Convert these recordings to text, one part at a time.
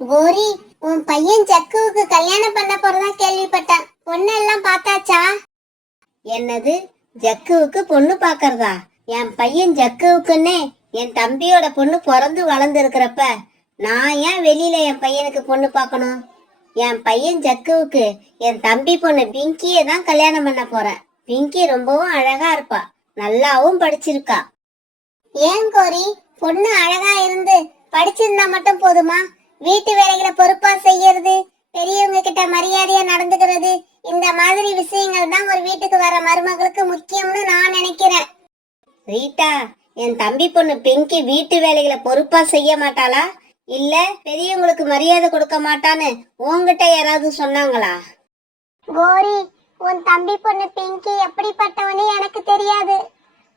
கோரி, உன் பையன் ஜக்குவுக்கு கல்யாணம் பண்ண போறதா கேள்விப்பட்டேன். பொண்ணு எல்லாம் பார்த்தாச்சா? என்னது, ஜக்குவுக்கு பொண்ணு பாக்கறதா? என் பையன் ஜக்குவுக்குன்னே என் தம்பியோட பொண்ணு பிறந்து வளர்ந்து இருக்கிறப்ப நான் ஏன் வெளியில என் பையனுக்கு பொண்ணு பார்க்கணும்? என் பையன் ஜக்குவுக்கு என் தம்பி பொண்ணு பிங்கியை தான் கல்யாணம் பண்ண போறேன். பிங்கி ரொம்பவும் அழகா இருப்பா, நல்லாவும் படிச்சிருக்கா. ஏன் கோரி, பொண்ணு அழகா இருந்து படிச்சிருந்தா மட்டும் போதுமா? வீட்டு வேலைகளை பொறுப்பா செய்யறது, பெரியவங்க கிட்ட மரியாதையா நடந்துக்கிறது, இந்த மாதிரி விஷயங்கள் தான் ஒரு வீட்டுக்கு வர மருமகளுக்கு முக்கியம்னு நான் நினைக்கிறேன். ரீட்டா, என் தம்பி பொண்ணு பிங்கி வீட்டு வேலைகளை பொறுப்பா செய்ய மாட்டாளா, இல்ல பெரியவங்களுக்கு மரியாதை கொடுக்க மாட்டான்னு உன்கிட்ட யாராவது சொன்னாங்களா? கோரி, உன் தம்பி பொண்ணு பிங்கி எப்படிப்பட்டவனு எனக்கு தெரியாது.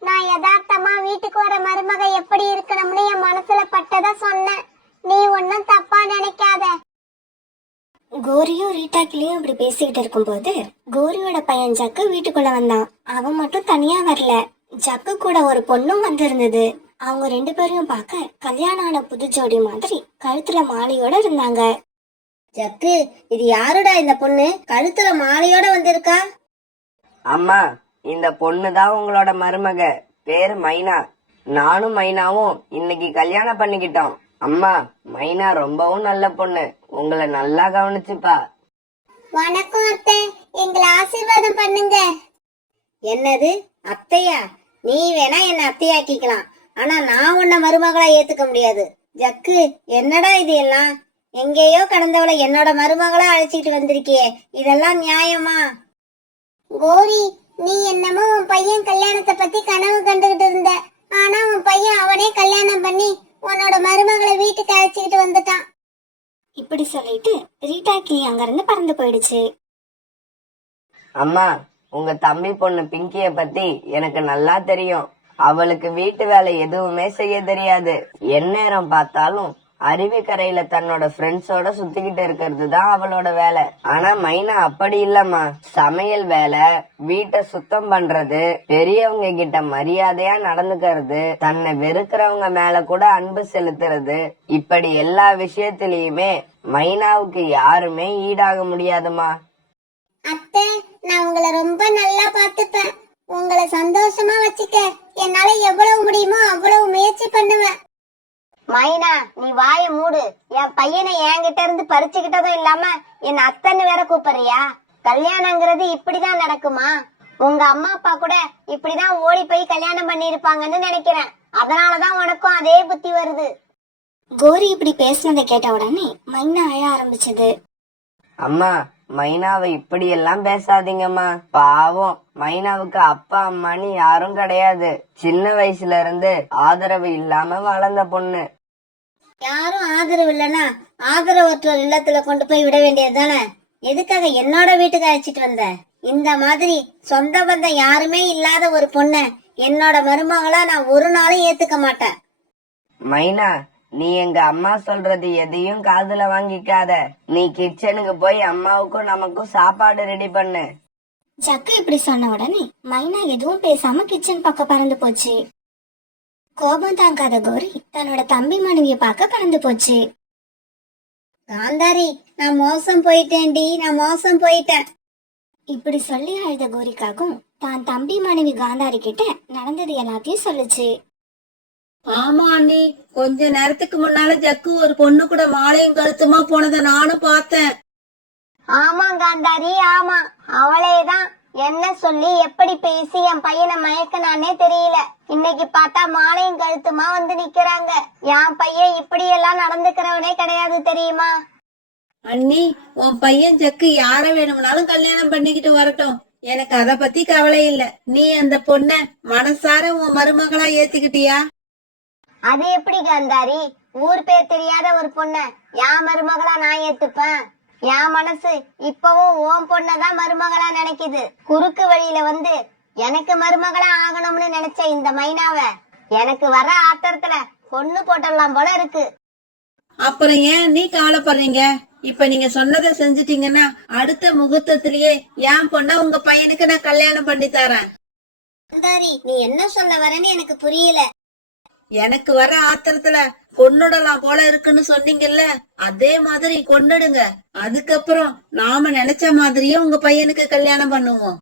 நான் யதார்த்தமா வீட்டுக்கு வர மருமக எப்படி இருக்கணும்னு என் மனசுல பட்டதா சொன்னேன். நீ ஒன்னும் தப்பா நினைக்காத. கோரியும் ரீட்டா கிளியும் இப்படி பேசிக்கிட்டு இருக்கும்போது கோரியோட பையன் ஜக்கு வீட்டுக்குள்ள வந்தான். அவன் மட்டும் தனியா வரல, ஜக்கு கூட ஒரு பொண்ணும் வந்திருந்தது. அவங்க ரெண்டு பேரையும் பார்க்க கல்யாணம் ஆன புது ஜோடி மாதிரி கழுத்துல மாலையோட இருந்தாங்க. ஜக்கு, இது யாருடா இந்த பொண்ணு கழுத்துல மாலையோட வந்திருக்கா? அம்மா, இந்த பொண்ணுதான் உங்களோட மருமக, பேரு மைனா. நானும் மைனாவும் இன்னைக்கு கல்யாணம் பண்ணிக்கிட்டோம். அம்மா, மைனா ரொம்பவும் நல்ல பொண்ணு, உங்களை நல்லா கவனிச்சுப்பா. வணக்கம் அத்தை, எங்களை ஆசீர்வாதம் பண்ணுங்க. என்னது அத்தையா? நீ வேணா என்ன அத்தையாக்கிக்கலாம், ஆனா நான் உன்னை மருமகளா ஏத்துக்க முடியாது. ஜக்கு, என்னடா இது எல்லாம்? எங்கேயோ கடந்தவளை என்னோட மருமகளா அழைச்சிட்டு வந்திருக்கியே, இதெல்லாம் நியாயமா? கோரி, நீ என்னமோ உன் பையன் கல்யாணத்தை பத்தி கனவு கண்டுகிட்டு இருந்த, ஆனா உன் பையன் அவனே கல்யாணம் பண்ணி உன்னோட மருமகளை வீட்டுக்கு அழைச்சிக்கிட்டு வந்துட்டான். இப்படி சொல்லிட்டு ரீட்டா கிளி அங்கிருந்து பறந்து போயிடுச்சு. அம்மா, உங்க தம்பி பொண்ணு பிங்கிய பத்தி எனக்கு நல்லா தெரியும். அவளுக்கு வீட்டு வேலை எதுவுமே செய்ய தெரியாது. எந்நேரம் பார்த்தாலும் அருவிக்கரையில தன்னோட ஃப்ரெண்ட்ஸோட சுத்திக்கிட்டு இருக்கிறது தான் அவளோட வேலை. ஆனா மைனா அப்படி இல்லம்மா. சமையல் வேலை, வீட்டை சுத்தம் பண்றது, பெரியவங்க கிட்ட மரியாதையா நடந்துக்கிறது, தன்னை வெறுக்கிறவங்க மேல கூட அன்பு செலுத்துறது, இப்படி எல்லா விஷயத்திலயுமே மைனாவுக்கு யாருமே ஈடாக முடியாதுமா. அத்தை, நான் உங்களை ரொம்ப நல்லா பாத்துப்பேன். உங்களை சந்தோஷமா வச்சுக்க என்னால எவ்வளவு முடியுமோ அவ்வளவு முயற்சி பண்ணுவேன். மைனா, நீ வாய மூடு. என் பையனை என்கிட்ட இருந்து பறிச்சுக்கிட்டதும் இல்லாம என் அத்தன்னு வேற கூப்பிடுறியா? கல்யாணங்கிறது இப்படிதான் நடக்குமா? உங்க அம்மா அப்பா கூட இப்படிதான் ஓடி போய் கல்யாணம் பண்ணி இருப்பாங்கன்னு நினைக்கிறேன். அதனாலதான் உனக்கும் அதே புத்தி வருது. கோரி இப்படி பேசுனதை கேட்ட உடனே மைனா அழ ஆரம்பிச்சது. அம்மா, மைனாவை இப்படி எல்லாம் பேசாதீங்கம்மா. பாவம், மைனாவுக்கு அப்பா அம்மான்னு யாரும் கிடையாது. சின்ன வயசுல இருந்து ஆதரவு இல்லாம வளர்ந்த பொண்ணு. யாரும் ஆதரவு இல்லைன்னா ஆதரவற்றோர் இல்லத்துல கொண்டு போய் விட வேண்டியதுதானே? எதுக்காக என்னோட வீட்டுக்கு அழைச்சிட்டு வந்த? இந்த மாதிரி சொந்த பந்தம் யாருமே இல்லாத ஒரு பொண்ண என்னோட மருமகளா நான் ஒரு நாளும் ஏத்துக்க மாட்டேன். மைனா, நீ எங்க அம்மா சொல்றது எதையும் காதுல வாங்கிக்காத. நீ கிச்சனுக்கு போய் அம்மாவுக்கும் நமக்கும் சாப்பாடு ரெடி பண்ணு. ஜக்கு இப்படி சொன்ன உடனே மைனா எதுவும் பேசாம கிச்சன் பக்கம் பறந்து போச்சு. கோபம் தாங்காத கோரி தன்னோட தம்பி மனைவிய பார்க்க பறந்து போச்சு. காந்தாரி, நான் மோசம் போயிட்டேன்டி, நான் மோசம் போயிட்டேன். இப்படி சொல்லி அழுத கோரிக்காகவும் தான் தம்பி மனைவி காந்தாரி கிட்ட நடந்தது எல்லாத்தையும் சொல்லுச்சு. ஆமா அண்ணி, கொஞ்ச நேரத்துக்கு முன்னால ஜக்கு ஒரு பொண்ணு கூட மாலையும் கழுத்துமா போனதை நானும் பார்த்தேன். ஆமா காந்தாரி, ஆமா, அவளேதான். என்ன சொல்லி எப்படி பேசி என் பையனை மயக்கனானே தெரியல. இன்னைக்கு பார்த்தா மாலையும் கழுத்துமா வந்து நிக்கிறாங்க. என் பையன் இப்படி எல்லாம் நடந்துக்கிறவனே கிடையாது தெரியுமா? அண்ணி, உன் பையன் ஜக்கு யார வேணும்னாலும் கல்யாணம் பண்ணிக்கிட்டு வரட்டும், எனக்கு அத பத்தி கவலை இல்ல. நீ அந்த பொண்ண மனசார உன் மருமகளா ஏத்துக்கிட்டியா? அது எப்படி காந்தாரி? ஊர் பேர் தெரியாத ஒரு பொண்ண என் மருமகளா நான் ஏத்துப்பேன்? என் மனசு இப்பவும் உன் பொண்ணதான் மருமகளா நினைக்குது. குறுக்கு வழியில வந்து எனக்கு மருமகளா ஆகணும்னு நினைச்ச இந்த மைனாவ எனக்கு வர ஆத்திரத்துல பொண்ணு போட்டலாம் போல இருக்கு. அப்புறம் ஏன் நீ கவலைப்படுறீங்க? இப்ப நீங்க சொன்னதை செஞ்சுட்டீங்கன்னா அடுத்த முகூர்த்தத்திலேயே என் பொண்ண உங்க பையனுக்கு நான் கல்யாணம் பண்ணி தரேன். காந்தாரி, நீ என்ன சொல்ல வரேன்னு எனக்கு புரியல. எனக்கு வர ஆத்திரத்துல கொன்னுடலாம் போல இருக்குன்னு சொன்னீங்கல்ல, அதே மாதிரி கொன்னுடுங்க. அதுக்கப்புறம் நாம நினைச்ச மாதிரியே உங்க பையனுக்கு கல்யாணம் பண்ணுவோம்.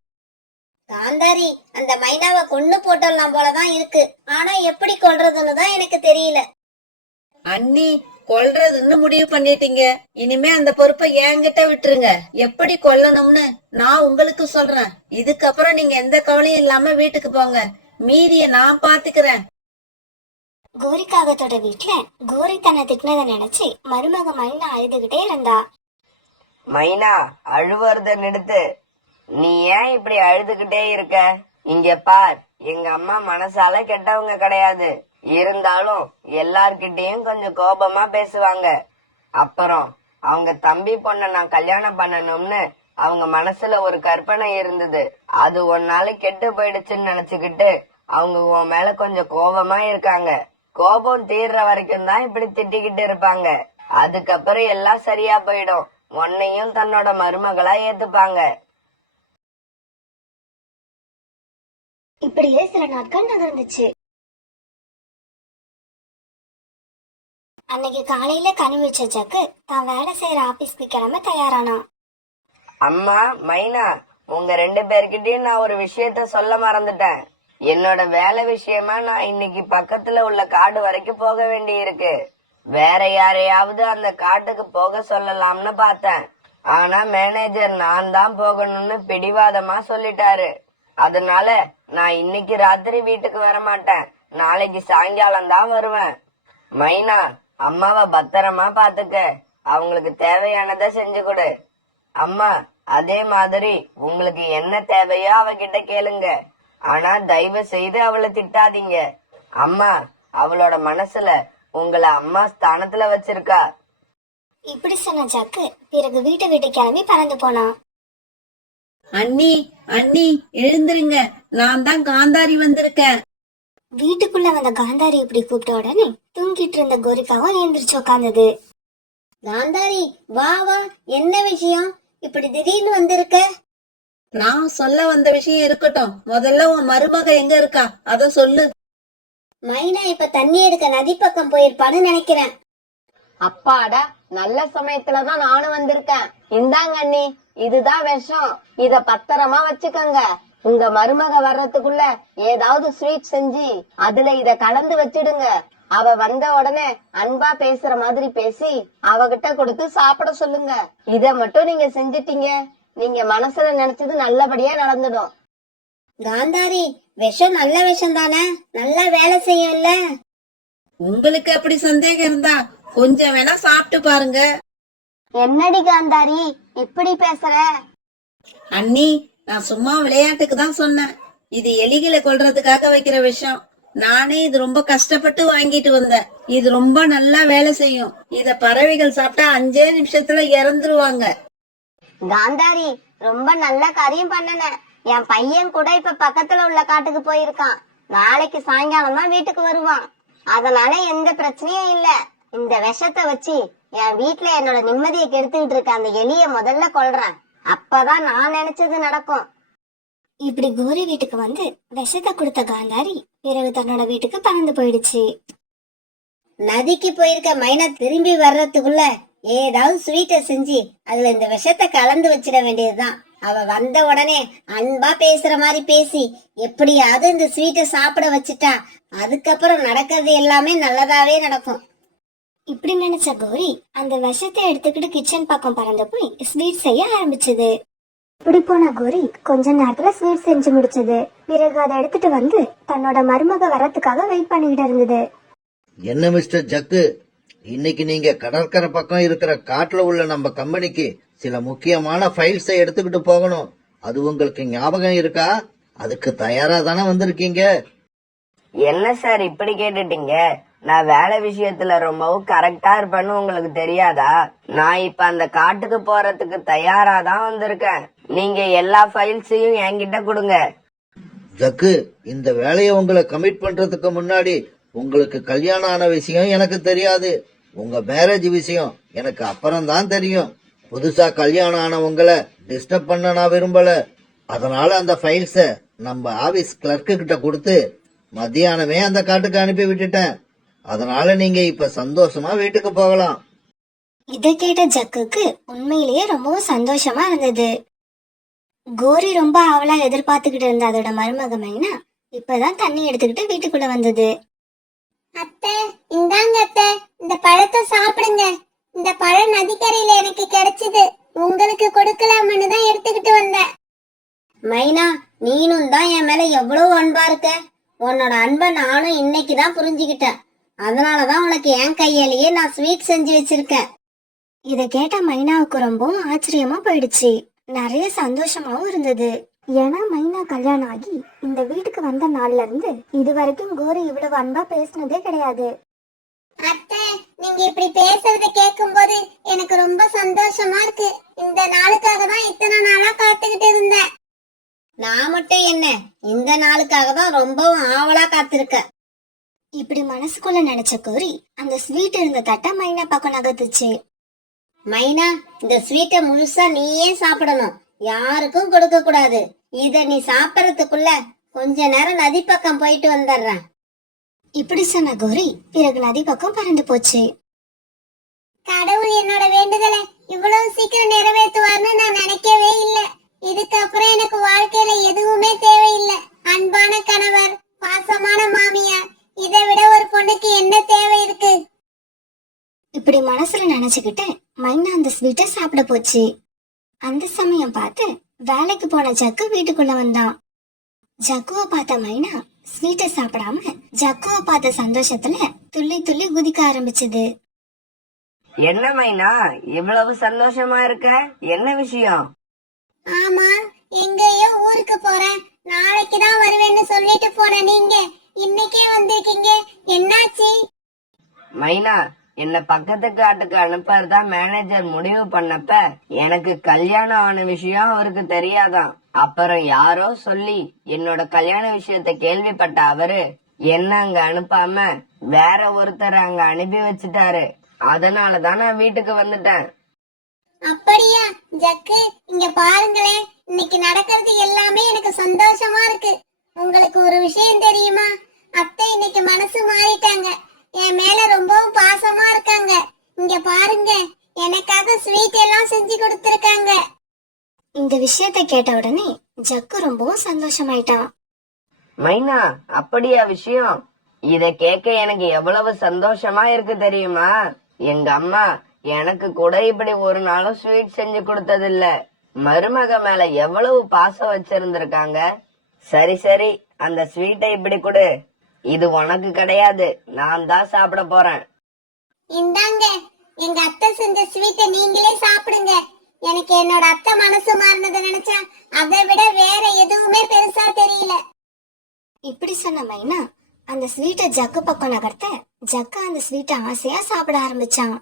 காந்தாரி, அந்த மைனாவை கொன்னு போட்டுடலாம் போலதான் இருக்கு. ஆனா எப்படி கொல்றதுன்னு தான் எனக்கு தெரியல. அண்ணி, கொல்றதுன்னு முடிவு பண்ணிட்டீங்க. இனிமே அந்த பொறுப்பை என்கிட்ட விட்டுருங்க. எப்படி கொல்லணும்னு நான் உங்களுக்கு சொல்றேன். இதுக்கப்புறம் நீங்க எந்த கவலையும் இல்லாம வீட்டுக்கு போங்க. மீதிய நான் பாத்துக்கிறேன். கோரிக்காகத்தோட வீட்டுல கோரி தன்னை திட்டினதை நினைச்சு மருமக மைனா அழுதுகிட்டே இருந்தா. மைனா, அழுவறத நிறுத்து. நீ ஏன் இப்படி அழுதுகிட்டே இருக்க? இங்க பார், எங்க அம்மா மனசால கெட்டவங்க கிடையாது. இருந்தாலும் எல்லார்கிட்டயும் கொஞ்சம் கோபமா பேசுவாங்க. அப்புறம் அவங்க தம்பி பொண்ண நான் கல்யாணம் பண்ணணும்னு அவங்க மனசுல ஒரு கற்பனை இருந்தது. அது ஒன்னால கெட்டு போயிடுச்சுன்னு நினைச்சுக்கிட்டு அவங்க உன் மேல கொஞ்சம் கோபமா இருக்காங்க. கோபம் தீர்ற வரைக்கும் தான் இப்படி திட்டிக்கிட்டு இருப்பாங்க. அதுக்கப்புறம் எல்லாம் சரியா போயிடும். உன்னையும் தன்னோட மருமகளா ஏத்துப்பாங்க. இப்படியே சில நாட்கள் நகர்ந்துச்சு. அன்னைக்கு காலையில கனி வச்ச ஜக்கு தான் வேலை செய்யற ஆபீஸ்க்கு கிளம்ப தயாரானா. அம்மா, மைனா, உங்க 2 பேர்கிட்டயும் நான் ஒரு விஷயத்த சொல்ல மறந்துட்டேன். என்னோட வேலை விஷயமா நான் இன்னைக்கு பக்கத்துல உள்ள காடு வரைக்கும் போக வேண்டி இருக்கு. வேற யாரையாவது அந்த காட்டுக்கு போக சொல்லலாம்னு பார்த்தேன். ஆனா மேனேஜர் நான் தான் போகணும்னு பிடிவாதமா சொல்லிட்டாரு. அதனால நான் இன்னைக்கு ராத்திரி வீட்டுக்கு வர மாட்டேன். நாளைக்கு சாயங்காலம் தான் வருவேன். மைனா, அம்மாவை பத்திரமா பாத்துக்க. அவங்களுக்கு தேவையானதை செஞ்சு கொடு. அம்மா, அதே மாதிரி உங்களுக்கு என்ன தேவையோ அவகிட்ட கேளுங்க. ஆனா தயவு செய்து அவளை திட்டாதீங்க. அம்மா அவளோட மனசுல உங்களை அம்மா ஸ்தானத்துல வச்சிருக்கா. இப்படி சொன்ன ஜக்கு பிறகு வீட்டை விட்டு கிளம்பி பறந்து போனான். அண்ணி, அண்ணி, எழுந்திருங்க. நான் தான் காந்தாரி வந்திருக்கேன். வீட்டுக்குள்ள வந்த காந்தாரி இப்படி கூப்பிட்ட உடனே தூங்கிட்டு இருந்த கோரிக்காவும் எழுந்திரிச்சு உட்கார்ந்தது. காந்தாரி, வா வா, என்ன விஷயம் இப்படி திடீர்னு வந்திருக்க? நான் சொல்ல வந்த விஷயம் இருக்கட்டும். முதல்ல உன் மருமக எங்க இருக்கா அத சொல்லு. மைனா இப்ப தண்ணி எடுக்க நதி பக்கம் போயிருப்பான்னு நினைக்கிறேன். அப்பாடா, நல்ல சமயத்துலதான் நானும் வந்திருக்கேன். இந்தாங்க அண்ணி, இதுதான் விஷம். இத பத்திரமா வச்சுக்கோங்க. உங்க மருமக வர்றதுக்குள்ள ஏதாவது ஸ்வீட் செஞ்சு அதுல இத கலந்து வச்சிடுங்க. அவ வந்த உடனே அன்பா பேசுற மாதிரி பேசி அவகிட்ட கொடுத்து சாப்பிட சொல்லுங்க. இத மட்டும் நீங்க செஞ்சிட்டீங்க, நீங்க மனசுல நினைச்சது நல்லபடியா நடந்துடும். காந்தாரி, விஷம் நல்ல விஷம் தானே, நல்லா வேலை செய்யும்ல. உங்களுக்கு அப்படி சந்தேகம் இருந்தா கொஞ்சம் வேணா சாப்பிட்டு பாருங்க. என்னடி காந்தாரி இப்படி பேசுற? அண்ணி, நான் சும்மா விளையாட்டுக்கு தான் சொன்னேன். இது எலிகளை கொல்றதுக்காக வைக்கிற விஷம். நானே இது ரொம்ப கஷ்டப்பட்டு வாங்கிட்டு வந்தேன். இது ரொம்ப நல்லா வேலை செய்யும். இத பறவைகள் சாப்பிட்டா 5 நிமிஷத்துல இறந்துருவாங்க. காந்தாரி, ரொம்ப நல்ல காரியம் பண்ணன. என் பையன் கூட இப்ப பக்கத்துல உள்ள காட்டுக்கு போயிருக்கான். நாளைக்கு சாயங்காலம் தான் வீட்டுக்கு வருவான். அதனால எந்த பிரச்சனையும் இல்ல. இந்த விஷத்தை வச்சு என் வீட்டுல என்னோட நிம்மதியை கெடுத்துக்கிட்டு இருக்க அந்த எலிய முதல்ல கொல்றேன். அப்பதான் நான் நினைச்சது நடக்கும். இப்படி கோரி வீட்டுக்கு வந்து விஷத்தை கொடுத்த காந்தாரி பிறகு தன்னோட வீட்டுக்கு பறந்து போயிடுச்சு. நதிக்கு போயிருக்க மைனா திரும்பி வர்றதுக்குள்ள ஏதாவது ஸ்வீட்டை செஞ்சு அதுல இந்த விஷத்தை கலந்து வச்சிட வேண்டியதுதான். அவ வந்த உடனே அன்பா பேசுற மாதிரி பேசி எப்படியாவது இந்த ஸ்வீட்டை சாப்பிட வச்சுட்டா அதுக்கப்புறம் நடக்கிறது எல்லாமே நல்லதாவே நடக்கும். இப்படி நினைச்ச கோரி அந்த விஷத்தை எடுத்துக்கிட்டு கிச்சன் பக்கம் பறந்து போய் ஸ்வீட் செய்ய ஆரம்பிச்சது. இப்படி போன கோரி கொஞ்ச நேரத்துல ஸ்வீட் செஞ்சு முடிச்சது. பிறகு அதை எடுத்துட்டு வந்து தன்னோட மருமக வரத்துக்காக வெயிட் பண்ணிக்கிட்டு இருந்தது. என்ன மிஸ்டர் ஜக்கு, இன்னைக்கு நீங்க கடற்கரை பக்கம் இருக்கிற காட்டுல உள்ள நம்ம கம்பெனிக்கு சில முக்கியமான ஃபைல்ஸை எடுத்துக்கிட்டு போகணும். அது உங்களுக்கு ஞாபகம் இருக்கா? அதுக்கு தயாரா தானே வந்திருக்கீங்க? என்ன சார் இப்படி கேட்டுட்டீங்க? நான் வேலை விஷயத்துல ரொம்பவும் கரெக்டா இருப்பேன்னு உங்களுக்கு தெரியாதா? நான் இப்ப அந்த காட்டுக்கு போறதுக்கு தயாரா தான் வந்திருக்கேன். நீங்க எல்லா ஃபைல்ஸையும் என்கிட்ட கொடுங்க. ஜக்கு, இந்த வேலையை உங்களை கமிட் பண்றதுக்கு முன்னாடி உங்களுக்கு கல்யாணம் ஆன விஷயம் எனக்கு தெரியாது. உங்க மேரேஜ் விஷயம் எனக்கு அப்புறம் தான் தெரியும். புதுசா கல்யாணம் ஆன உங்களை டிஸ்டர்ப் பண்ண நான் விரும்பல. அதனால அந்த ஃபைல்ஸ நம்ம ஆபீஸ் கிளர்க்கு கிட்ட கொடுத்து மத்தியானமே அந்த காட்டுக்கு அனுப்பி விட்டுட்டேன். அதனால நீங்க இப்ப சந்தோஷமா வீட்டுக்கு போகலாம். இதை கேட்ட ஜக்குக்கு உண்மையிலேயே ரொம்பவும் சந்தோஷமா இருந்தது. கோரி ரொம்ப ஆவலா எதிர்பார்த்துக்கிட்டு இருந்த அதோட மருமக மைனா இப்பதான் தண்ணி எடுத்துக்கிட்டு வீட்டுக்குள்ள வந்தது. அத்தை, இந்தாங்க அத்தை, இந்த பழத்தை சாப்பிடுங்க. இந்த பழம் நதிக்கரையில எனக்கு கிடைச்சது, உங்களுக்கு கொடுக்கலாம்னு தான் எடுத்துக்கிட்டு வந்தேன். மைனா, நீனும் தான் என் மேல எவ்வளவு அன்பா இருக்க. உன்னோட அன்பை நானும் இன்னைக்குதான் புரிஞ்சுக்கிட்டேன். அதனாலதான் உனக்கு என் கையாலேயே நான் ஸ்வீட் செஞ்சு வச்சிருக்கேன். இத கேட்ட மைனாவுக்கு ரொம்பவும் ஆச்சரியமா போயிடுச்சு. நிறைய சந்தோஷமாவும் இருந்தது. ஏன்னா மைனா கல்யாணம் ஆகி இந்த வீட்டுக்கு வந்த நாள்ல இருந்து இது வரைக்கும் கோரி இவ்வளவு அன்பா பேசினதே கிடையாது. அத்தை, நீங்க இப்படி பேசுறத கேட்கும் போது எனக்கு ரொம்ப சந்தோஷமா இருக்கு. இந்த நாளுக்காக தான் இத்தனை நாளா காத்துக்கிட்டு இருந்தேன். நான் மட்டும் என்ன, இந்த நாளுக்காக தான் ரொம்பவும் ஆவலா காத்திருக்க. இப்படி மனசுக்குள்ள நினைச்ச கோரி அந்த ஸ்வீட் இருந்த தட்டை மைனா பக்கம் நகர்த்துச்சு. மைனா, இந்த ஸ்வீட்டை முழுசா நீயே சாப்பிடணும், யாருக்கும் கொடுக்க கூடாது. இத நீ சாப்பிடறதுக்குள்ள கொஞ்ச நேரம் நதி பக்கம் போயிட்டு வந்துடுறேன். இப்படி சொன்ன கோரி பிறகு நதி பக்கம் பறந்து போச்சு. கடவுள் என்னோட வேண்டுதலை இவ்வளவு சீக்கிரம் நிறைவேற்றுவார்னு நான் நினைக்கவே இல்லை. இதுக்கப்புறம் எனக்கு வாழ்க்கையில எதுவுமே தேவையில்லை. அன்பான கணவர், பாசமான மாமியார், இதை விட ஒரு பொண்ணுக்கு என்ன தேவை இருக்கு? இப்படி மனசுல நினைச்சுக்கிட்டு மைனா அந்த ஸ்வீட்டை சாப்பிட போச்சு. அந்த சமயம் பார்த்து வேலைக்கு போன ஜக்கு வீட்டுக்குள்ள வந்தான். ஜக்குவை பார்த்த மைனா ஸ்வீட்டை சாப்பிடாம ஜக்குவை பார்த்த சந்தோஷத்துல துள்ளி துள்ளி குதிக்க ஆரம்பிச்சது. என்ன மைனா, இவ்வளவு சந்தோஷமா இருக்க? என்ன விஷயம்? ஆமா, எங்கேயோ ஊருக்கு போறேன், நாளைக்கு தான் வருவேன்னு சொல்லிட்டு போன நீங்க இன்னைக்கே வந்திருக்கீங்க, என்னாச்சு? மைனா, என்ன பக்கத்து காட்டுக்கு அனுப்புறதா மேனேஜர் முடிவு பண்ணப்ப எனக்கு கல்யாணம் ஆன விஷயம் அவருக்கு தெரியாதான். அப்புறம் யாரோ சொல்லி என்னோட கல்யாண விஷயத்த கேள்விப்பட்ட அவரு என்ன அங்க அனுப்பாம வேற ஒருத்தர் அங்க அனுப்பி வச்சுட்டாரு. அதனாலதான் நான் வீட்டுக்கு வந்துட்டேன். அப்படியா ஜக்கு, இங்க பாருங்களேன், இன்னைக்கு நடக்கிறது எல்லாமே எனக்கு சந்தோஷமா இருக்கு. உங்களுக்கு ஒரு விஷயம் தெரியுமா? அத்தை இன்னைக்கு மனசு மாறிட்டாங்க, என் மேல ரொம்பவும் பாசமா இருக்காங்க. இங்க பாருங்க, எனக்காக ஸ்வீட் எல்லாம் செஞ்சு கொடுத்திருக்காங்க. இந்த விஷயத்தை கேட்ட உடனே ஜக்கு ரொம்பவும் சந்தோஷமாயிட்டான். மைனா, அப்படியா விஷயம்? இத கேட்க எனக்கு எவ்வளவு சந்தோஷமா இருக்கு தெரியுமா? எங்க அம்மா எனக்கு கூட இப்படி ஒரு நாளும் ஸ்வீட் செஞ்சு கொடுத்ததில்ல. மருமக மேல எவ்வளவு பாசம் வச்சிருந்திருக்காங்க. சரி சரி, அந்த ஸ்வீட்டை இப்படி கொடு. இது உனக்கு கிடையாது, நான் தான் சாப்பிட போறேன். இந்தாங்க, எங்க அத்தை செஞ்ச ஸ்வீட்டை நீங்களே சாப்பிடுங்க. எனக்கு என்னோட அத்தை மனசு மாறினதை நினைச்சா அதை விட வேற எதுவுமே பெருசா தெரியல. இப்படி சொன்ன மைனா அந்த ஸ்வீட்டை ஜக்கு பக்கம் நகர்த்த ஜக்கு அந்த ஸ்வீட்டை ஆசையா சாப்பிட ஆரம்பிச்சான்.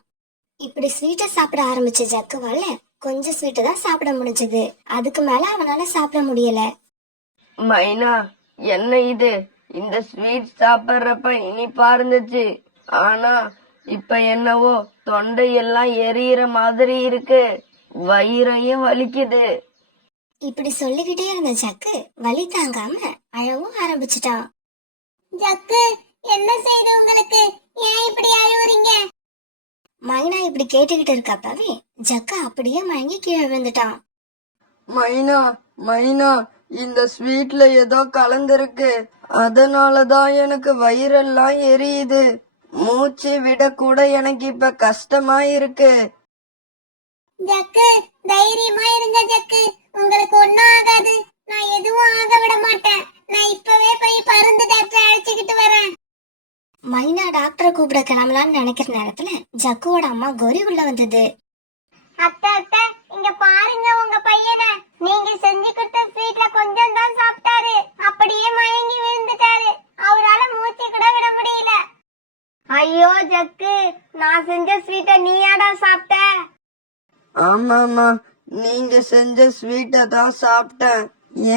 இப்படி ஸ்வீட்டை சாப்பிட ஆரம்பிச்ச ஜக்குவால கொஞ்சம் ஸ்வீட்டை தான் சாப்பிட முடிஞ்சது. அதுக்கு மேல அவனால சாப்பிட முடியல. மைனா, என்ன இது? இந்த ஸ்வீட் சாப்பிடுறப்ப இனிப்பா இருந்துச்சு, ஆனா இப்ப என்னவோ தொண்டையெல்லாம் எரியிற மாதிரி இருக்கு, வயிறையும் வலிக்குது. இப்படி சொல்லிக்கிட்டே இருந்த ஜக்கு வலி தாங்காம அழவும் ஆரம்பிச்சிட்டான். ஜக்கு, என்ன செய்து உங்களுக்கு? ஏன் இப்படி அழுவுறீங்க? மைனா இப்படி கேட்டுக்கிட்டு இருக்கப்பவே ஜக்கு அப்படியே மயங்கி கீழே விழுந்துட்டான். மைனா மைனா, இந்த ஸ்வீட்ல ஏதோ கலந்திருக்கு, அதனாலதான் எனக்கு வயிறெல்லாம் எரியுது. மூச்சு விட கூட எனக்கு இப்ப கஷ்டமா இருக்கு. ஜக்கு, தைரியமா இருங்க ஜக்கு, உங்களுக்கு ஒண்ணும் ஆகாது. நான் எதுவும் ஆக விட மாட்டேன். நான் இப்பவே போய் பருந்து டாக்டர் அழைச்சுக்கிட்டு வரேன். மைனா டாக்டரை கூப்பிட கிளம்பலான்னு நினைக்கிற நேரத்துல ஜக்குவோட அம்மா கோரி உள்ள வந்தது. அத்தை அத்தை, இங்க பாருங்க உங்க பையனை. நீங்க செஞ்சு கொடுத்த ஸ்வீட்ல கொஞ்சம் தான் சாப்பிட்டாரு, அப்படியே மயங்கி விழுந்துட்டாரு. அவரால மூச்சு கூட விட முடியல. ஐயோ ஜக்கு, நான் செஞ்ச ஸ்வீட்டை நீயாடா சாப்பிட்ட? ஆமாமா, நீங்க செஞ்ச ஸ்வீட்டை தான் சாப்பிட்டேன்.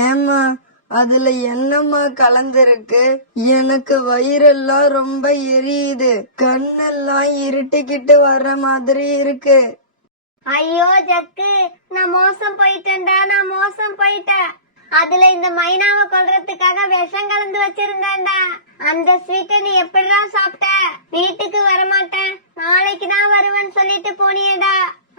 ஏமா, அதுல என்னம்மா கலந்திருக்கு? எனக்கு வயிறெல்லாம் ரொம்ப எரியுது, கண்ணெல்லாம் இருட்டிக்கிட்டு வர்ற மாதிரி இருக்கு. ஐயோ ஜக்கு, நான் மோசம் போயிட்டேன்டா, நான் மோசம் போயிட்டேன். அதுல இந்த மைனாவை கொல்றதுக்காக விஷம் கலந்து வச்சிருந்தேன்டா. அந்த ஸ்வீட்டை நீ எப்படிடா சாப்பிட்ட? வீட்டுக்கு வரமாட்டேன், நாளைக்கு தான் வருவேன்னு சொல்லிட்டு போனியேடா.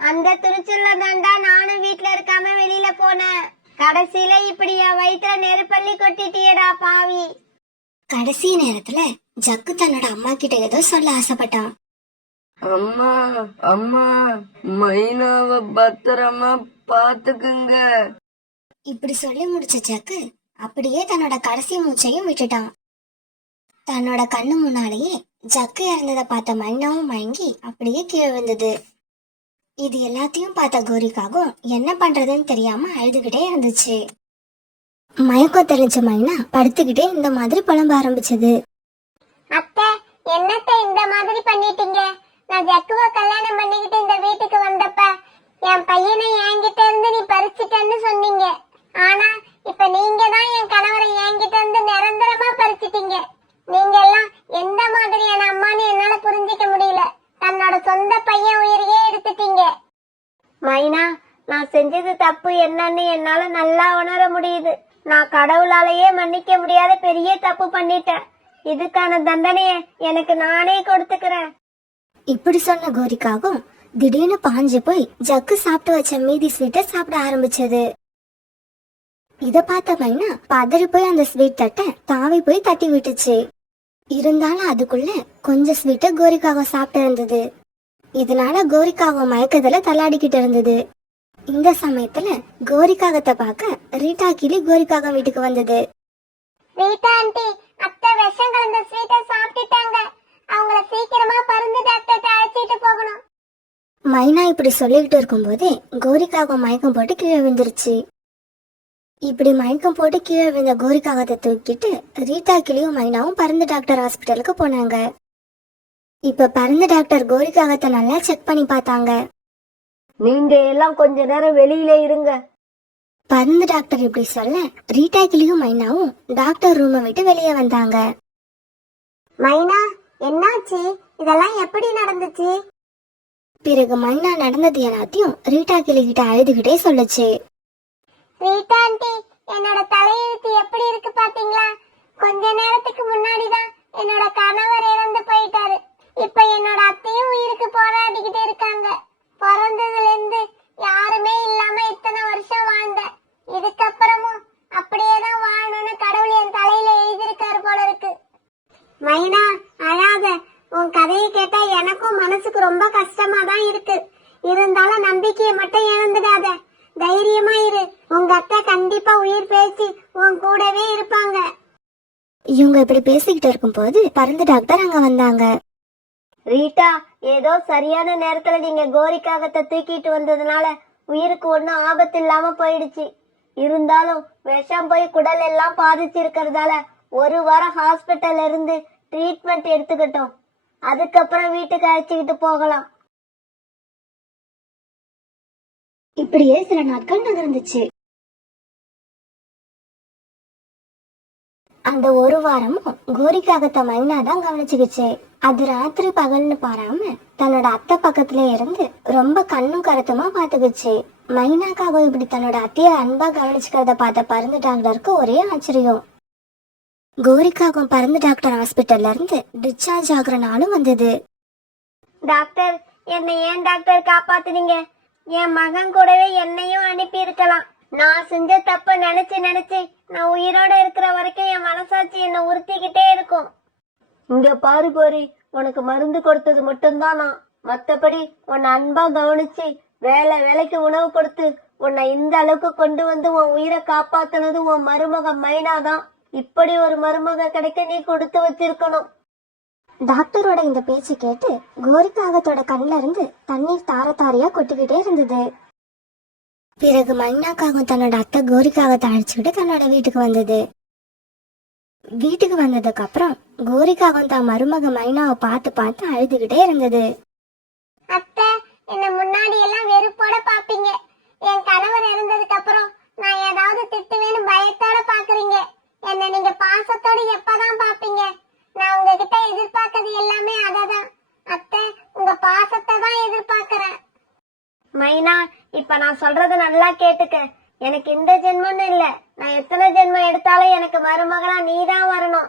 அந்த துணிச்சல்ல தான்டா நானும் வீட்டுல இருக்காம வெளியில போனேன். கடைசியில இப்படி என் வயிற்றுல நெருப்பள்ளி கொட்டிட்டியடா பாவி. கடைசி நேரத்துல ஜக்கு தன்னோட அம்மா கிட்ட ஏதோ சொல்ல ஆசைப்பட்டான். அம்மா அம்மா, மைனாவை பத்திரமா பாத்துக்குங்க. இப்படி சொல்லி முடிச்ச ஜக்கு அப்படியே தன்னோட கடைசி மூச்சையும் விட்டுட்டான். தன்னோட கண்ணு முன்னாலேயே ஜக்கு இறந்ததை பார்த்த மைனாவும் மயங்கி அப்படியே கீழே விழுந்தது. இது எல்லாத்தையும் பார்த்த கோரிக்காகவும் என்ன பண்றதுன்னு தெரியாம அழுதுகிட்டே இருந்துச்சு. மயக்கம் தெரிஞ்ச மைனா படுத்துக்கிட்டே இந்த மாதிரி புலம்ப ஆரம்பிச்சது. அத்தை, என்னத்தை இந்த மாதிரி பண்ணிட்டீங்க? நான் ஜக்குவை கல்யாணம் பண்ணிக்கிட்டு இந்த வீட்டுக்கு வந்தப்ப என் பையனை என்கிட்ட இருந்து நீ பறிச்சிட்டேன்னு சொன்னீங்க. ஆனா இப்ப நீங்க தான் என் கணவரை என்கிட்ட இருந்து நிரந்தரமா பறிச்சிட்டீங்க. நீங்க எல்லாம் எந்த மாதிரியான அம்மான்னு என்னால புரிஞ்சிக்க முடியல. தன்னோட சொந்த பையன் உயிரையே எடுத்துட்டீங்க. மைனா, நான் செஞ்சது தப்பு என்னன்னு என்னால நல்லா உணர முடியுது. நான் கடவுளாலேயே மன்னிக்க முடியாத பெரிய தப்பு பண்ணிட்டேன். இதுக்கான தண்டனைய எனக்கு நானே கொடுத்துக்கிறேன். இப்படி சொன்ன கோரிக்காகவும் திடீர்னு பாஞ்சு போய் ஜக்கு சாப்பிட்டு வச்ச மீதி ஸ்வீட்டை சாப்பிட ஆரம்பிச்சது. இத பார்த்த மைனா பதறி போய் அந்த ஸ்வீட் தட்டை தாவி போய் தட்டி விட்டுச்சு. இருந்தாலும் அதுக்குள்ள கொஞ்சம் ஸ்வீட்டை கோரிக்காகவும் சாப்பிட்டு இருந்தது. இதனால கோரிக்காகவும் மயக்கத்துல தள்ளாடிக்கிட்டு இருந்தது. இந்த சமயத்துல கோரிக்காகத்தை பார்க்க ரீட்டா கிளி கோரிக்காக வீட்டுக்கு வந்தது. ரீட்டா ஆண்டி, அத்தை விஷம் கலந்த ஸ்வீட்டை சாப்பிட்டுட்டாங்க. அவங்கள சீக்கிரமா பருந்து டாக்டர்ட்ட அழைச்சிட்டு போகணும். மைனா இப்படி சொல்லிக்கிட்டு இருக்கும்போதே கோரிக்காகம் மயக்கம் போட்டு கீழே விழுந்துருச்சு. இப்படி மயக்கம் போட்டு கீழே விழுந்த கோரிக்காகத்தை தூக்கிட்டு ரீட்டா கிளியும் மைனாவும் பருந்து டாக்டர் ஹாஸ்பிட்டலுக்கு போனாங்க. இப்ப பருந்து டாக்டர் கோரிக்காகத்தை நல்லா செக் பண்ணி பார்த்தாங்க. நீங்க எல்லாம் கொஞ்ச நேரம் வெளியில இருங்க. பருந்து டாக்டர் இப்படி சொல்ல ரீட்டா கிளியும் மைனாவும் டாக்டர் ரூமை விட்டு வெளியே வந்தாங்க. மைனா, என்னாச்சு? இதெல்லாம் எப்படி நடந்துச்சு? பிறகு மைனா நடந்தது எல்லாத்தையும் ரீட்டா கிளி கிட்ட அழுதுகிட்டே சொல்லுச்சு. ரீட்டா ஆண்டி, என்னோட தலையெழுத்து எப்படி இருக்கு பாத்தீங்களா? கொஞ்ச நேரத்துக்கு முன்னாடிதான் என்னோட கணவர் இறந்து போயிட்டாரு. இப்ப என்னோட அத்தையும் உயிருக்கு போராடிக்கிட்டு இருக்காங்க. பிறந்ததுல இருந்து யாருமே இல்லாம இத்தனை வருஷம் வாழ்ந்தேன். இதுக்கப்புறமும் அப்படியேதான் வாழணும்னு கடவுள் என் தலையில எழுதியிருக்காரு போல இருக்கு. மைனா, அழாத. உன் கதையை கேட்டா எனக்கும் மனசுக்கு ரொம்ப கஷ்டமா தான் இருக்கு. இருந்தாலும் நம்பிக்கையை மட்டும் இழந்துடாத. தைரியமா இரு. உங்க அத்தை கண்டிப்பா உயிர் பேசி உன் கூடவே இருப்பாங்க. இவங்க இப்படி பேசிக்கிட்டு இருக்கும் போது பருந்து டாக்டர் அங்க வந்தாங்க. ரீட்டா, ஏதோ சரியான நேரத்துல நீங்க கோரிக்காகத்தை தூக்கிட்டு வந்ததுனால உயிருக்கு ஒன்னும் ஆபத்து இல்லாம போயிடுச்சு. இருந்தாலும் விஷம் போய் குடல் எல்லாம் பாதிச்சிருக்கிறதால 1 வாரம் ஹாஸ்பிட்டல்ல இருந்து ட்ரீட்மெண்ட் எடுத்துக்கிட்டோம். அதுக்கப்புறம் வீட்டுக்கு அழைச்சிக்கிட்டு போகலாம். இப்படியே சில நாட்கள் நகர்ந்துச்சு. அந்த 1 வாரமும் கோரிக்காகத்தை மைனா தான் கவனிச்சுக்கிச்சு. அது ராத்திரி பகல்னு பாராம தன்னோட அத்தை பக்கத்துல இருந்து ரொம்ப கண்ணும் கருத்துமா பாத்துக்குச்சு. மைனாக்காக இப்படி தன்னோட அத்தைய அன்பா கவனிச்சுக்கிறத பார்த்த பருந்து டாக்டருக்கு ஒரே ஆச்சரியம். கோரிக்காகவும் பருந்து டாக்டர் ஹாஸ்பிட்டல்ல இருந்து டிஸ்சார்ஜ் ஆகுற நாளும் வந்தது. டாக்டர், என்னை ஏன் டாக்டர் காப்பாத்துனீங்க? என் மகன் கூடவே என்னையும் அனுப்பி இருக்கலாம். நான் செஞ்ச தப்ப நினைச்சு நினைச்சு நான் உயிரோட இருக்கிற வரைக்கும் என் மனசாட்சி என்ன உறுத்திக்கிட்டே இருக்கும். இங்க பாரு கோரி, உனக்கு மருந்து கொடுத்தது மட்டும்தான் நான். மத்தபடி உன்னை அன்பா கவனிச்சு வேலைக்கு உணவு கொடுத்து உன்னை இந்த அளவுக்கு கொண்டு வந்து உன் உயிரை காப்பாத்தினது உன் மருமக மைனாதான். இப்படி ஒரு மருமக கிடைக்க நீ கொடுத்து வச்சிருக்கணும். டாக்டரோட இந்த பேச்சு கேட்டு கோரிக்காகத்தோட கண்ணுல இருந்து தண்ணீர் தாரத்தாரியா கொட்டிக்கிட்டே இருந்தது. பிறகு மைனாக்காகவும் தன்னோட அத்தை கோரிக்காகத்தை அழைச்சுக்கிட்டு தன்னோட வீட்டுக்கு வந்தது. வீட்டுக்கு வந்ததுக்கு அப்புறம் கோரிக்காகவும் தான் மருமக மைனாவை பார்த்து பார்த்து அழுதுகிட்டே இருந்தது. அத்தை, என்ன முன்னாடி எல்லாம் வெறுப்போட பாப்பீங்க. என் கணவர் இறந்ததுக்கு அப்புறம் நான் ஏதாவது திட்டுவேன்னு பயத்தோட பாக்குறீங்க. என்ன நீங்க பாசத்தோட எப்பதான் பாப்பீங்க? நான் உங்ககிட்ட எதிர்பார்க்கறது எல்லாமே அததான். அத்தை, உங்க பாசத்தை தான் எதிர்பார்க்கிறேன். மைனா, இப்ப நான் சொல்றத நல்லா கேட்டுக்க. எனக்கு இந்த ஜென்மம்னு இல்ல, நான் எத்தனை ஜென்மம் எடுத்தாலும் எனக்கு மருமகளா நீதான் வரணும்.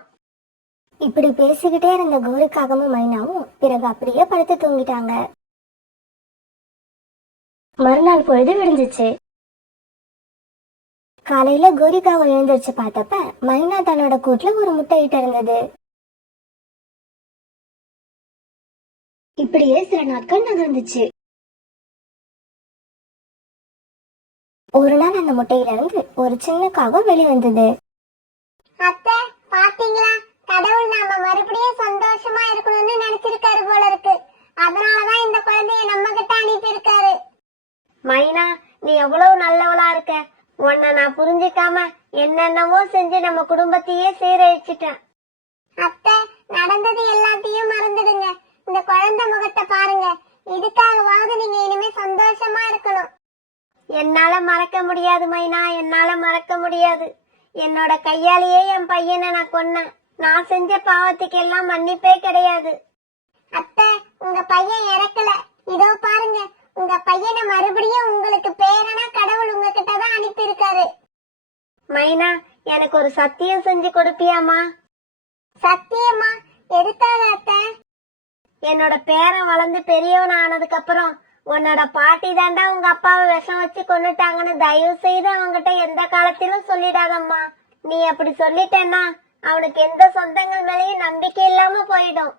இப்படி பேசிக்கிட்டே இருந்த கோரிக்காகவும் மைனாவும் பிறகு அப்படியே படுத்து தூங்கிட்டாங்க. மறுநாள் பொழுது விடிஞ்சிச்சு. காலையில கோரிக்காவும் எழுந்திருச்சு பார்த்தப்ப மைனா தன்னோட கூட்டுல ஒரு முட்டையிட்டு இருந்தது. இப்படியே சில நாட்கள் நகர்ந்துச்சு. ஒரு நாள் அந்த முட்டையில இருந்து ஒரு சின்ன காகம் வெளிவந்தது. அத்தை பாத்தீங்களா, கடவுள் நாம மறுபடியும் சந்தோஷமா இருக்கணும்னு நினைச்சிருக்காரு போல இருக்கு. அதனாலதான் இந்த குழந்தைய நம்ம கிட்ட அனுப்பி இருக்காரு. மைனா, நீ எவ்வளவு நல்லவளா இருக்க. உன்னை நான் புரிஞ்சுக்காம என்னென்னமோ செஞ்சு நம்ம குடும்பத்தையே சீரழிச்சிட்டேன். அத்தை, நடந்தது எல்லாத்தையும் மறந்துடுங்க. இந்த குழந்தை முகத்தை பாருங்க. இதுக்காகவாவது நீங்க இனிமே சந்தோஷமா இருக்கணும். என்னால மறக்க முடியாது மைனா, என்னால மறக்க முடியாது. என்னோட கையாலேயே என் பையனை நான் கொன்னேன். நான் செஞ்ச பாவத்துக்கு எல்லாம் மன்னிப்பே கிடையாது. அத்தை, உங்க பையன் இறக்கல. இதோ பாருங்க, உங்க பையனை மறுபடியும் உங்களுக்கு பேரனா கடவுள் உங்ககிட்ட தான் அனுப்பி இருக்காரு. மைனா, எனக்கு ஒரு சத்தியம் செஞ்சு கொடுப்பியாமா? சத்தியமா? எதுக்காக அத்தை? என்னோட பேரன் வளர்ந்து பெரியவன் ஆனதுக்கு அப்புறம் உன்னோட பாட்டி தாண்டா உங்க அப்பாவை விஷம் வச்சு கொன்னுட்டாங்கன்னு தயவு செய்து அவங்கிட்ட எந்த காலத்திலும் சொல்லிடாதம்மா. நீ அப்படி சொல்லிட்டேன்னா அவனுக்கு எந்த சொந்தங்கள் மேலேயும் நம்பிக்கை இல்லாம போயிடும்.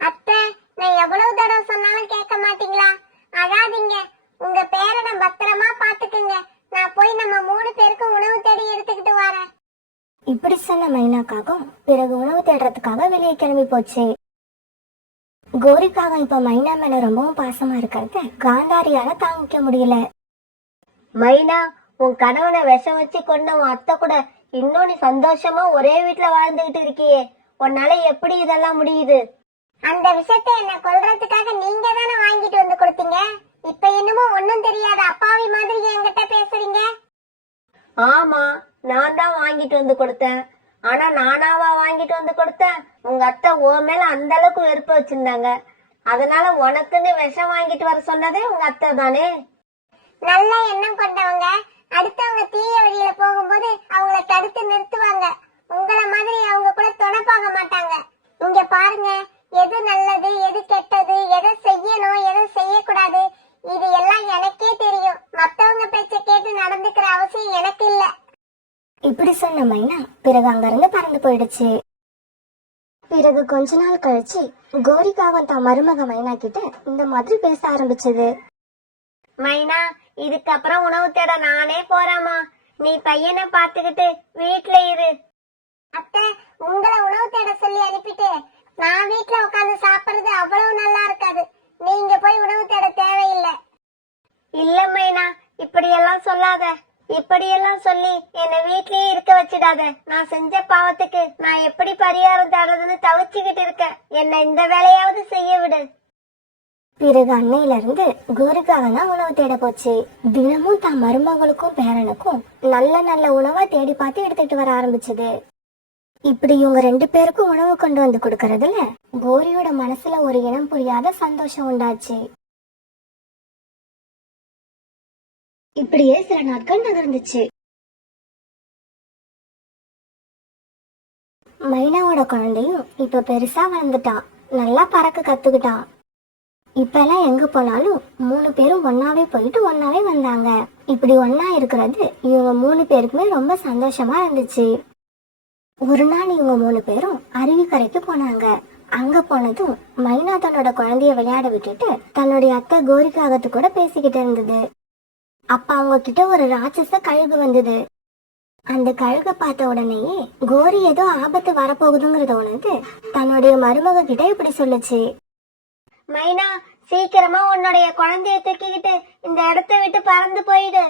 அத்தை, நான் எவ்வளவு தடவை சொன்னாலும் கேட்க மாட்டீங்களா? அழாதீங்க. உங்க பேரனை பத்திரமா பாத்துக்குங்க. நான் போய் நம்ம 3 பேருக்கு உணவு தேடி எடுத்துக்கிட்டு வரேன். இப்படி சொன்ன மைனாக்காகவும் பிறகு உணவு தேடுறதுக்காக வெளியே கிளம்பி போச்சு. கோரிக்காக இப்ப மைனா மேல ரொம்பவும் பாசமா இருக்கிறத காந்தாரியால தாங்கிக்க முடியல. மைனா, உன் கணவனை விஷம் வச்சு கொண்ட உன் அத்தை கூட இன்னும் நீ சந்தோஷமா ஒரே வீட்டுல வாழ்ந்துகிட்டு இருக்கியே, உன்னால எப்படி இதெல்லாம் முடியுது? அந்த விஷயத்தை என்ன கொல்றதுக்காக நீங்க தானே வாங்கிட்டு வந்து கொடுத்தீங்க. இப்ப என்னமோ ஒன்னும் தெரியாத அப்பாவி மாதிரி என்கிட்ட பேசுறீங்க. ஆமா, நான் தான் வாங்கிட்டு வந்து கொடுத்தேன். ஆனா நானாவா வாங்கிட்டு வந்து கொடுத்தேன்? உங்க அத்தை ஓ மேல அந்த அளவுக்கு வெறுப்பு வச்சிருந்தாங்க. அதனால உனக்குன்னு விஷம் வாங்கிட்டு வர சொன்னதே உங்க அத்தை தானே. நல்ல எண்ணம் கொண்டவங்க அடுத்தவங்க தீய வழியில போகும்போது அவங்கள தடுத்து நிறுத்துவாங்க. உங்கள மாதிரி அவங்க கூட துணைப்பாக மாட்டாங்க. இங்க பாருங்க, எது நல்லது, எது கெட்டது, எதை செய்யணும், எதை செய்யக்கூடாது, இது எல்லாம் எனக்கே தெரியும். மத்தவங்க பேச்ச கேட்டு நடந்துக்கிற அவசியம் எனக்கு இல்ல. இப்படி சொன்ன மைனா பிறகு அங்கிருந்து பறந்து போயிடுச்சு. பிறகு கொஞ்ச நாள் கழிச்சு கோரிக்காவும் தான் மருமக மைனா கிட்ட இந்த மாதிரி பேச ஆரம்பிச்சது. மைனா, இதுக்கப்புறம் உணவு தேட நானே போறேமா. நீ பையனை பாத்துக்கிட்டு வீட்டுல இரு. அத்தை, உங்களை உணவு தேட சொல்லி அனுப்பிட்டு நான் வீட்டுல உட்காந்து சாப்பிடுறது அவ்வளவு நல்லா இருக்காது. நீங்க போய் உணவு தேட தேவையில்லை. இல்ல மைனா, இப்படியெல்லாம் சொல்லாத. இப்படியெல்லாம் சொல்லி என்னை வீட்லயே இருக்க வச்சிடாத. நான் செஞ்ச பாவத்துக்கு நான் எப்படி பரிகாரம் தேடுறதுன்னு தவிச்சுக்கிட்டு இருக்கேன். என்னை இந்த வேலையாவது செய்ய விடு. பிறகு அன்னையில இருந்து கோரிக்காக தான் உணவு தேட போச்சு. தினமும் தான் மருமகளுக்கும் பேரனுக்கும் நல்ல நல்ல உணவா தேடி பார்த்து எடுத்துட்டு வர ஆரம்பிச்சது. இப்படி இவங்க 2 பேருக்கும் உணவு கொண்டு வந்து கொடுக்கறதுல கோரியோட மனசுல ஒரு இனம் புரியாத சந்தோஷம் உண்டாச்சு. இப்படியே சில நாட்கள் நகர்ந்துச்சு. மைனாவோட குழந்தையும் இப்ப பெருசா வளர்ந்துட்டான். நல்லா பறக்க கத்துக்கிட்டான். இப்ப எல்லாம் எங்க போனாலும் 3 பேரும் ஒன்னாவே போயிட்டு ஒன்னாவே வந்தாங்க. இப்படி ஒன்னா இருக்கிறது இவங்க 3 பேருக்குமே ரொம்ப சந்தோஷமா இருந்துச்சு. ஒரு நாள் இவங்க 3 பேரும் அருவிக்கரைக்கு போனாங்க. அங்க போனதும் மைனா தன்னோட குழந்தைய விளையாட விட்டுட்டு தன்னுடைய அத்தை கோரிக்காகத்து கூட பேசிக்கிட்டு இருந்தது. அப்ப அவங்க கிட்ட ஒரு ராட்சச கழுகு வந்தது. அந்த கழுக பார்த்த உடனேயே கோரி ஏதோ ஆபத்து வரப்போகுதுங்கிறத உணர்ந்து தன்னுடைய மருமக கிட்ட இப்படி சொல்லுச்சு. மைனா, சீக்கிரமா உன்னுடைய குழந்தைய தூக்கிக்கிட்டு இந்த இடத்தை விட்டு பறந்து போயிடு.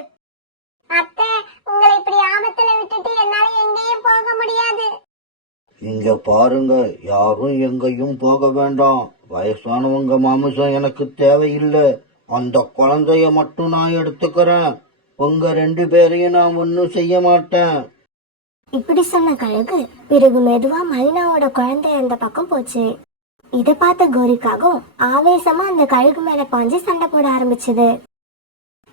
அத்தை, உங்களை இப்படி ஆபத்துல விட்டுட்டு என்னால எங்கேயும் போக முடியாது. இங்க பாருங்க, யாரும் எங்கேயும் போக வேண்டாம். வயசானவங்க மாமிசம் எனக்கு தேவையில்லை. அந்த குழந்தைய மட்டும் நான் எடுத்துக்கிறேன். உங்க 2 பேரையும் நான் ஒன்னும் செய்ய மாட்டேன். இப்படி சொன்ன கழுகு பிறகு மெதுவா மைனாவோட குழந்தை அந்த பக்கம் போச்சு. இத பார்த்த கோரிக்காகவும் ஆவேசமா அந்த கழுகு மேல பாஞ்சு சண்டை போட ஆரம்பிச்சது.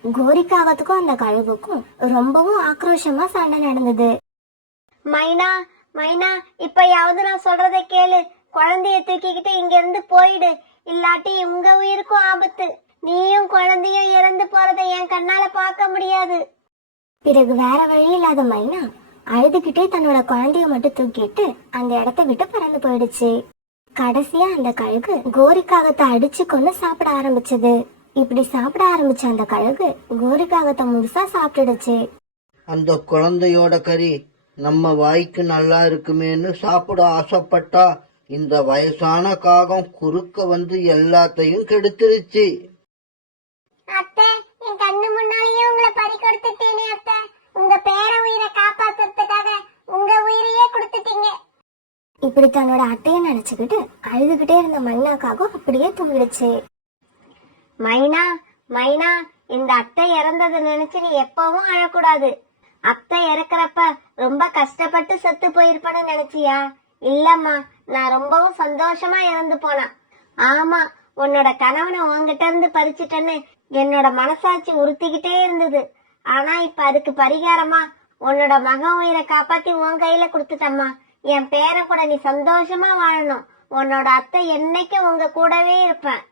கோரிக்காகத்துக்கும் அந்த கழுகுக்கும் ரொம்பவும் ஆக்ரோஷமா சண்டை நடந்தது. மைனா மைனா, இப்பயாவது நான் சொல்றதை கேளு. குழந்தைய தூக்கிக்கிட்டு இங்க இருந்து போயிடு, இல்லாட்டி உங்க உயிருக்கும் ஆபத்து. நீயும் குழந்தையும் இறந்து போறதை என் கண்ணால பார்க்க முடியாது. பிறகு வேற வழி இல்லாத மைனா அழுதுகிட்டே தன்னோட குழந்தைய மட்டும் தூக்கிட்டு அந்த இடத்த விட்டு பறந்து போயிடுச்சு. கடைசியா அந்த கழுகு கோரிக்காகத்தை அடிச்சு கொண்டு சாப்பிட ஆரம்பிச்சது. இப்படி சாப்பிட ஆரம்பிச்ச அந்த கழுகு கோரிக்காகத்தை முழுசா சாப்பிட்டுடுச்சு. அந்த குழந்தையோட கறி நம்ம வாய்க்கு நல்லா இருக்குமேன்னு சாப்பிட ஆசைப்பட்டா இந்த வயசான காகம் குறுக்க வந்து எல்லாத்தையும் கெடுத்துருச்சு. அத்தை, என் கண்ணு முன்னாலேயே உங்களை பறி கொடுத்துட்டேனே அத்தை. உங்க பேர உயிரை காப்பாத்துறதுக்காக உங்க உயிரையே கொடுத்துட்டீங்க. இப்படி தன்னோட அட்டைய நினைச்சுக்கிட்டு அழுதுகிட்டே இருந்த மைனாக்காகவும் அப்படியே தூங்கிடுச்சு. மைனா மைனா, இந்த அத்தை இறந்ததை நினைச்சு நீ எப்பவும் அழக்கூடாது. அத்தை இறக்குறப்ப ரொம்ப கஷ்டப்பட்டு செத்து போயிருப்பேன்னு நினைச்சியா? இல்லம்மா, நான் ரொம்பவும் சந்தோஷமா இறந்து போனேன். ஆமா, உன்னோட கணவனை உன்கிட்ட இருந்து பறிச்சுட்டேன்னு என்னோட மனசாட்சி உறுத்திக்கிட்டே இருந்தது. ஆனா இப்ப அதுக்கு பரிகாரமா உன்னோட மகன் உயிரை காப்பாத்தி உன் கையில கொடுத்துட்டம்மா. என் பேரை கூட நீ சந்தோஷமா வாழணும். உன்னோட அத்தை என்னைக்கும் உங்க கூடவே இருப்பேன்.